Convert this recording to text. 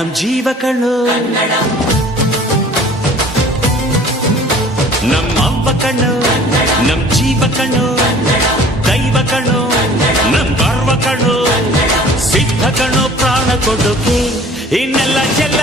ನಮ್ ಜೀವ ಕಣ್ಣು, ನಮ್ಮ ಅವ್ವ ಕಣ್ಣು, ನಮ್ ಜೀವ ಕಣ್ಣು, ದೈವ ಕಣ್ಣು, ನಮ್ ಗರ್ವ ಕಣ್ಣು, ಸಿದ್ಧ ಕಣ್ಣು, ಪ್ರಾಣ ಕೊಡುಗೆ ಇನ್ನೆಲ್ಲ ಎಲ್ಲ